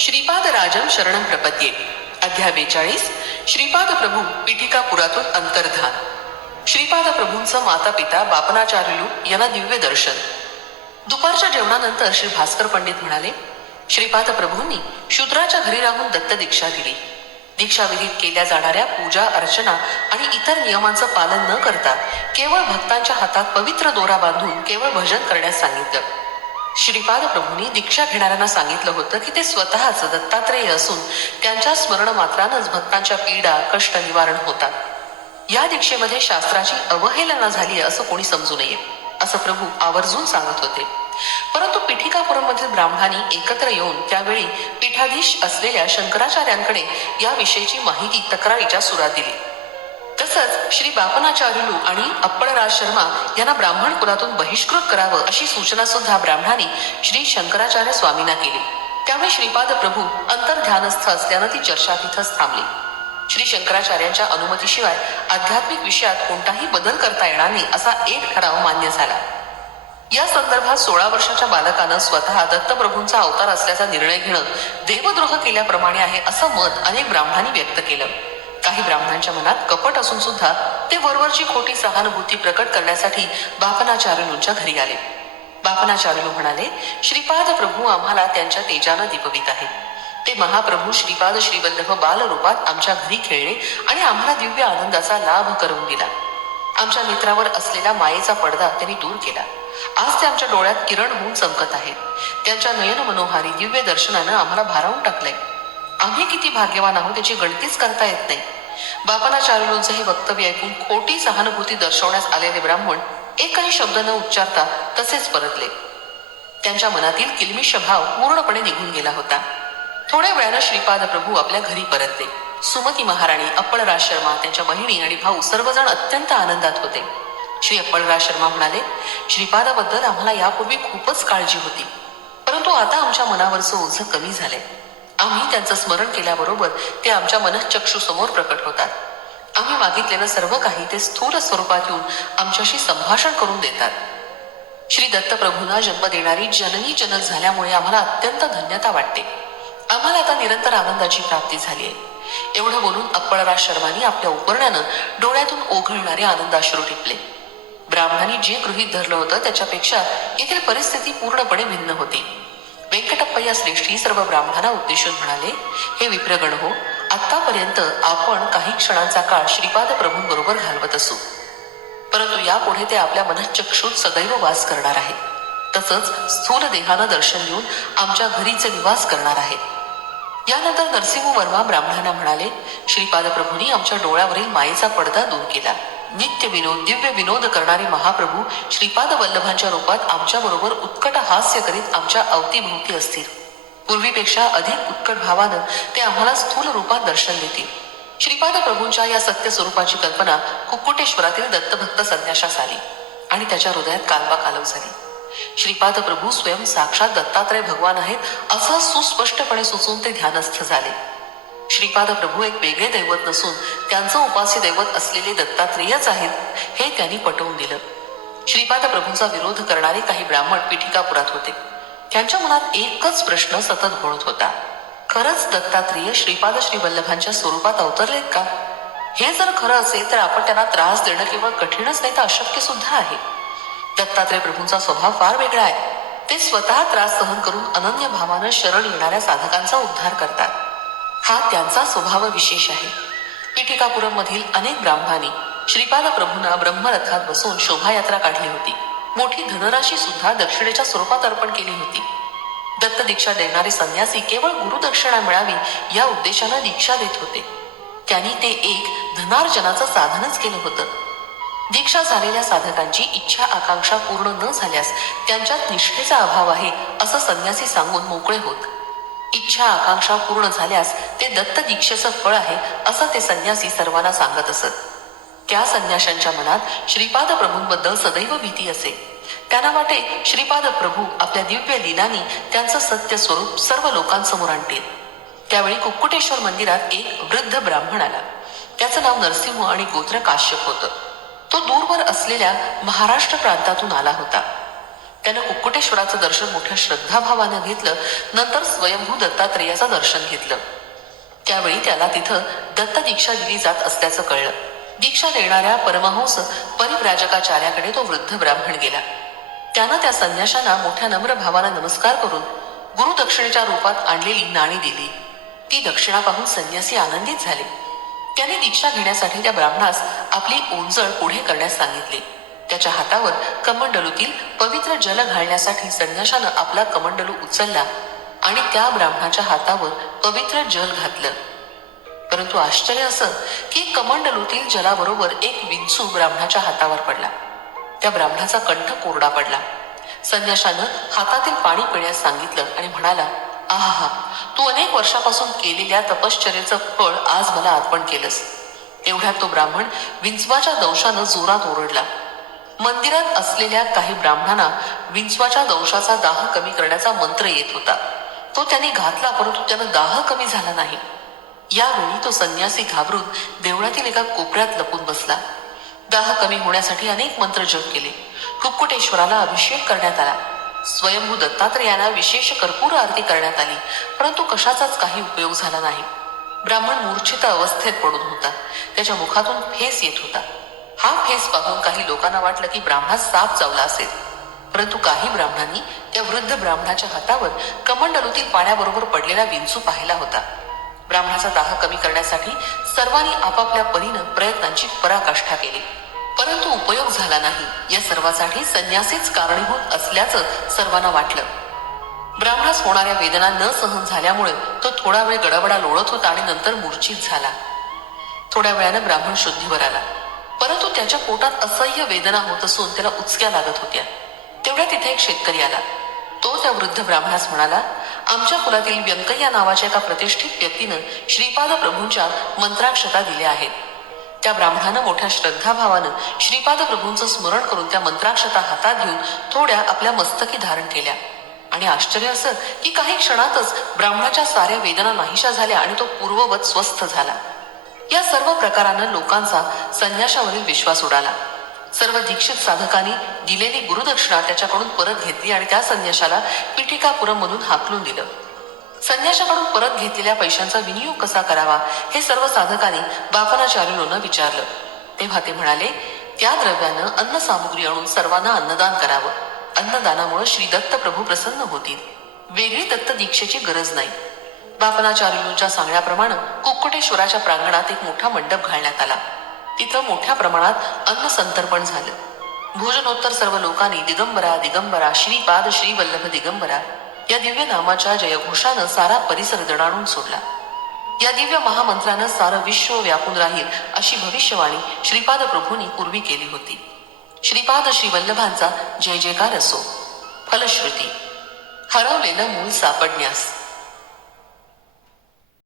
श्रीपाद राजम शरणम प्रपद्ये. अध्याय 42. श्रीपाद प्रभू पीठिकापुरातून अंतर्धान. श्रीपाद प्रभूंचं माता पिता बापनाचार्युलू यांना दिव्य दर्शन. दुपारच्या जेवणानंतर श्री भास्कर पंडित म्हणाले, श्रीपाद प्रभूंनी शूद्राच्या घरी राहून दत्त दीक्षा दिली. दीक्षाविधीत केल्या जाणाऱ्या पूजा अर्चना आणि इतर नियमांचं पालन न करता केवळ भक्तांच्या हातात पवित्र दोरा बांधून केवळ भजन करण्यास सांगितलं. श्रीपाद प्रभूंनी दीक्षा घेणाऱ्यांना सांगितलं होतं की ते स्वतःच दत्तात्रेय असून त्यांच्या स्मरण मात्रानंच भक्तांच्या पीडा कष्ट निवारण होतात. या दीक्षेमध्ये शास्त्राची अवहेलना झाली असं कोणी समजू नये असं प्रभू आवर्जून सांगत होते. परंतु पीठिकापुरमधील ब्राह्मणांनी एकत्र येऊन त्यावेळी पीठाधीश असलेल्या शंकराचार्यांकडे याविषयीची माहिती तक्रारीच्या सुरात दिली. तसंच श्री बापनाचार्युलू आणि अप्पळराज शर्मा यांना ब्राह्मण कुलातून बहिष्कृत करावं अशी सूचना सुद्धा ब्राह्मणांनी श्री शंकराचार्य स्वामींना केली. त्यामुळे श्रीपाद प्रभू अंतर्ध्यानस्थ असल्यानं ती चर्चा तिथंच थांबली. श्री शंकराचार्यांच्या अनुमतीशिवाय आध्यात्मिक विषयात कोणताही बदल करता येणार नाही असा एक ठराव मान्य झाला. या संदर्भात 16 वर्षाच्या बालकानं स्वतः दत्तप्रभूंचा अवतार असल्याचा निर्णय घेणं देवद्रोह केल्याप्रमाणे आहे असं मत अनेक ब्राह्मणांनी व्यक्त केलं. काही ब्राह्मणांच्या मनात कपट असून सुद्धा ते वरवरची खोटी सहानुभूती प्रकट करण्यासाठी बापनाचार्युलूंच्या घरी आले. बापनाचार्युलू म्हणाले, श्रीपाद प्रभू आम्हाला त्यांच्या तेजानं दीपवित आहेत. ते महाप्रभू श्रीपाद श्रीवल्लभ बालरूपात आमच्या घरी खेळले आणि आम्हाला दिव्य आनंदाचा लाभ करून दिला. आमच्या नेत्रावर असलेला मायेचा पडदा त्यांनी दूर केला. आज ते आमच्या डोळ्यात किरण होऊन चमकत आहेत. त्यांच्या नयन मनोहारी दिव्य दर्शनानं आम्हाला भारावून टाकलंय. आम्ही किती भाग्यवान आहोत त्याची गणतीच करता येत नाही. बापनाचार्युलूंचे हे वक्तव्य ऐकून खोटी सहानुभूती दर्शवण्यास आलेले ब्राह्मण एकही शब्द न उच्चारता तसेच परतले. त्यांच्या मनातील किलमिष भाव पूर्णपणे निघून गेला होता. थोड्या वेळानं श्रीपाद प्रभू आपल्या घरी परतले. सुमती महाराणी, अप्पळराज शर्मा, त्यांच्या बहिणी आणि भाऊ सर्वजण अत्यंत आनंदात होते. श्री अप्पळराज शर्मा म्हणाले, श्रीपादाबद्दल आम्हाला यापूर्वी खूपच काळजी होती, परंतु आता आमच्या मनावरचं ओझं कमी झालंय. आम्ही त्यांचं स्मरण केल्याबरोबर ते आमच्या मनःचक्षुसमोर प्रकट होतात. आम्ही मागितलेलं सर्व काही ते स्थूल स्वरूपात येऊन आमच्याशी संभाषण करून देतात. श्री दत्तप्रभूंना जन्म देणारी जननी जनक झाल्यामुळे आम्हाला अत्यंत धन्यता वाटते. आम्हाला आता निरंतर आनंदाची प्राप्ती झाली आहे. एवढं बोलून अप्पळराज शर्मांनी आपल्या उपरण्यानं डोळ्यातून ओघळणारे आनंदाश्रू टिपले. ब्राह्मणांनी जे गृहीत धरलं होतं त्याच्यापेक्षा येथील परिस्थिती पूर्णपणे भिन्न होती. वेंकटप्पय्या श्रेष्ठी सर्व ब्राह्मणांना उद्देशून म्हणाले, हे विप्रगण हो, आतापर्यंत आपण काही क्षणांचा काळ श्रीपाद प्रभूंबरोबर घालवत असू, परंतु यापुढे ते आपल्या मनःचक्षुत सदैव वास करणार आहेत. तसंच स्थूल देहानं दर्शन देऊन आमच्या घरीचे निवास करणार आहेत. यानंतर नरसिंह वर्मा ब्राह्मणांना म्हणाले, श्रीपाद प्रभूंनी आमच्या डोळ्यावरील मायेचा पडदा दूर केला. नित्य विनोद दिव्य विनोद करणारे महाप्रभू श्रीपाद वल्लभांच्या रूपात आमच्या बरोबर उत्कट हास्य करीत आमच्या अवतीभोवती असतील. पूर्वीपेक्षा अधिक उत्कट भावानं ते आम्हाला स्थूल रूपात दर्शन देतील. श्रीपाद प्रभूंच्या या सत्य स्वरूपाची कल्पना कुक्कुटेश्वरातील दत्तभक्त संन्याशास आली आणि त्याच्या हृदयात कालवा झाली. श्रीपाद प्रभू स्वयं साक्षात दत्तात्रय भगवान आहेत असं सुस्पष्टपणे सुचून ते ध्यानस्थ झाले. श्रीपाद प्रभू एक वेगळे दैवत नसून त्यांचं उपास्य दैवत असलेले दत्तात्रेयच आहेत हे त्यांनी पटवून दिलं. श्रीपाद प्रभूंचा विरोध करणारे काही ब्राह्मण पीठिकापुरात होते. त्यांच्या मनात एकच प्रश्न सतत घोळत होता, खरंच दत्तात्रेय श्रीपाद श्रीवल्लभांच्या स्वरूपात अवतरलेत का? हे जर खरं असेल तर आपण त्यांना त्रास देणं केवळ कठीणच नाही तर अशक्य सुद्धा आहे. दत्तात्रय प्रभूंचा स्वभाव फार वेगळा आहे. ते स्वतः त्रास सहन करून अनन्य भावानं शरण येणाऱ्या साधकांचा उद्धार करतात. हा त्यांचा स्वभाव विशेष आहे. पीठिकापुरम मधील अनेक ब्राह्मणांनी श्रीपाद प्रभूंना ब्रह्मरथात बसून शोभायात्रा काढली होती. मोठी धनराशी सुद्धा दक्षिणेच्या स्वरूपात अर्पण केली होती. दत्त दीक्षा देणारे संन्यासी केवळ गुरुदक्षिणा मिळावी या उद्देशानं दीक्षा देत होते. त्यांनी ते एक धनार्जनाचं साधनच केलं होतं. दीक्षा झालेल्या साधकांची इच्छा आकांक्षा पूर्ण न झाल्यास त्यांच्यात निष्ठेचा अभाव आहे असं संन्यासी सांगून मोकळे होत. इच्छा आकांक्षा पूर्ण झाल्यास ते दत्त दीक्षेचं फळ आहे असं ते संन्यासी सर्वांना सांगत असत. त्या संन्याशांच्या मनात श्रीपाद प्रभूंबद्दल सदैव भीती असे. त्यांना वाटे श्रीपाद प्रभू आपल्या दिव्य लीलांनी त्यांचं सत्य स्वरूप सर्व लोकांसमोर आणतील. त्यावेळी कुक्कुटेश्वर मंदिरात एक वृद्ध ब्राह्मण आला. त्याचं नाव नरसिंह आणि गोत्र काश्यप होतं. तो दूरवर असलेल्या महाराष्ट्र प्रांतातून आला होता. त्यानं कुक्कुटेश्वराचं दर्शन मोठ्या श्रद्धाभावानं घेतलं. नंतर स्वयंभू दत्तात्रेयाचं दर्शन घेतलं. त्यावेळी त्याला तिथं दत्त दीक्षा दिली जात असल्याचं कळलं. दीक्षा देणाऱ्या परमहंस परिव्राजकाचार्याकडे तो वृद्ध ब्राह्मण गेला. त्यानं त्या संन्याशांना मोठ्या नम्र भावाला नमस्कार करून गुरुदक्षिणेच्या रूपात आणलेली नाणी दिली. ती दक्षिणा पाहून संन्यासी आनंदित झाले. त्याने दीक्षा घेण्यासाठी त्या ब्राह्मणास आपली ओंजळ पुढे करण्यास सांगितले. त्याच्या हातावर कमंडलूतील पवित्र जल घालण्यासाठी संन्याशानं आपला कमंडलू उचलला आणि त्या ब्राह्मणाच्या हातावर पवित्र जल घातलं. परंतु आश्चर्य असं की कमंडलूतील जलाबरोबर एक विंचू ब्राह्मणाच्या हातावर पडला. त्या ब्राह्मणाचा कंठ कोरडा पडला. संन्याशानं हातातील पाणी पिण्यास सांगितलं आणि म्हणाला, आहा, तू अनेक वर्षापासून केलेल्या तपश्चर्याचं फळ आज मला अर्पण केलंस. एवढ्यात तो ब्राह्मण विंचवाच्या दंशानं जोरात ओरडला. मंदिरात असलेल्या काही ब्राह्मणांना विंचवाच्या दंशाचा दाह कमी करण्याचा मंत्र येत होता. तो त्यांनी घातला, परंतु त्यानं दाह कमी झाला नाही. यावेळी तो संन्यासी घाबरून देवळातील एका कोपऱ्यात लपून बसला. दाह कमी होण्यासाठी अनेक मंत्र जप केले. कुक्कुटेश्वराला अभिषेक करण्यात आला. स्वयंभू दत्तात्रेयांना विशेष कर्पूर आरती करण्यात आली, परंतु कशाचाच काही उपयोग झाला नाही. ब्राह्मण मूर्छित अवस्थेत पडून होता. त्याच्या मुखातून फेस येत होता. हा फेस पाहून काही लोकांना वाटलं की ब्राह्मणात साप चावला असेल, परंतु काही ब्राह्मणांनी त्या वृद्ध ब्राह्मणाच्या हातावर कमंडलूतील पाण्याबरोबर पडलेला विंचू पाहिला होता. ब्राह्मणाचा दाह कमी करण्यासाठी सर्वांनी आपापल्या परीनं प्रयत्नांची पराकाष्ठा केली, परंतु उपयोग झाला नाही. या सर्वासाठी संन्यासीच कारणीभूत असल्याचं सर्वांना वाटलं. ब्राह्मणास होणाऱ्या वेदना न सहन झाल्यामुळे तो थोडा वेळ गडबडा लोळत होता आणि नंतर मूर्छित झाला. थोड्या वेळानं ब्राह्मण शुद्धीवर आला, परंतु त्याच्या पोटात असह्य वेदना होत असून त्याला उचक्या लागत होत्या. तेवढ्या तिथे एक शेतकरी आला. तो त्या वृद्ध ब्राह्मणास म्हणाला, आमच्या कुलातील व्यंकय्या नावाच्या एका प्रतिष्ठित व्यक्तीनं श्रीपाद प्रभूंच्या मंत्राक्षता दिल्या आहेत. त्या ब्राह्मणानं मोठ्या श्रद्धाभावानं श्रीपाद प्रभूंचं स्मरण करून त्या मंत्राक्षता हातात घेऊन थोड्या आपल्या मस्तकी धारण केल्या. आणि आश्चर्य असं की काही क्षणातच ब्राह्मणाच्या साऱ्या वेदना नाहीशा झाल्या आणि तो पूर्ववत स्वस्थ झाला. या सर्व प्रकारानं लोकांचा संन्याशावरील विश्वास उडाला. सर्व दीक्षित साधकांनी दिलेली गुरुदक्षिणा त्याच्याकडून परत घेतली आणि त्या संन्याशाला पिठिकापुरम मधून हाकलून दिलं. संन्याशाकडून परत घेतलेल्या पैशांचा विनियोग कसा करावा हे सर्व साधकांनी बापनाचार्यूंना विचारलं. तेव्हा ते म्हणाले, त्या द्रव्यानं अन्न सामुग्री आणून सर्वांना अन्नदान करावं. अन्नदानामुळे श्री दत्त प्रभू प्रसन्न होतील. वेगळी दत्त दीक्षेची गरज नाही. बापनाचार्यूंच्या सांगण्याप्रमाणे कुक्कुटेश्वराच्या प्रांगणात एक मोठा मंडप घालण्यात आला. तिथं मोठ्या प्रमाणात अन्न संतर्पण झालं. भोजनोत्तर सर्व लोकांनी दिगंबरा दिगंबरा श्रीपाद श्रीवल्लभ दिगंबरा या दिव्य नामाच्या जयघोषानं सारा परिसर दणाणून सोडला. या दिव्य महामंत्रानं सारं विश्व व्यापून राहील अशी भविष्यवाणी श्रीपाद प्रभूंनी पूर्वी केली होती. श्रीपाद श्रीवल्लभांचा जय जयकार असो. फलश्रुती, हरवलेलं मूळ सापडण्यास.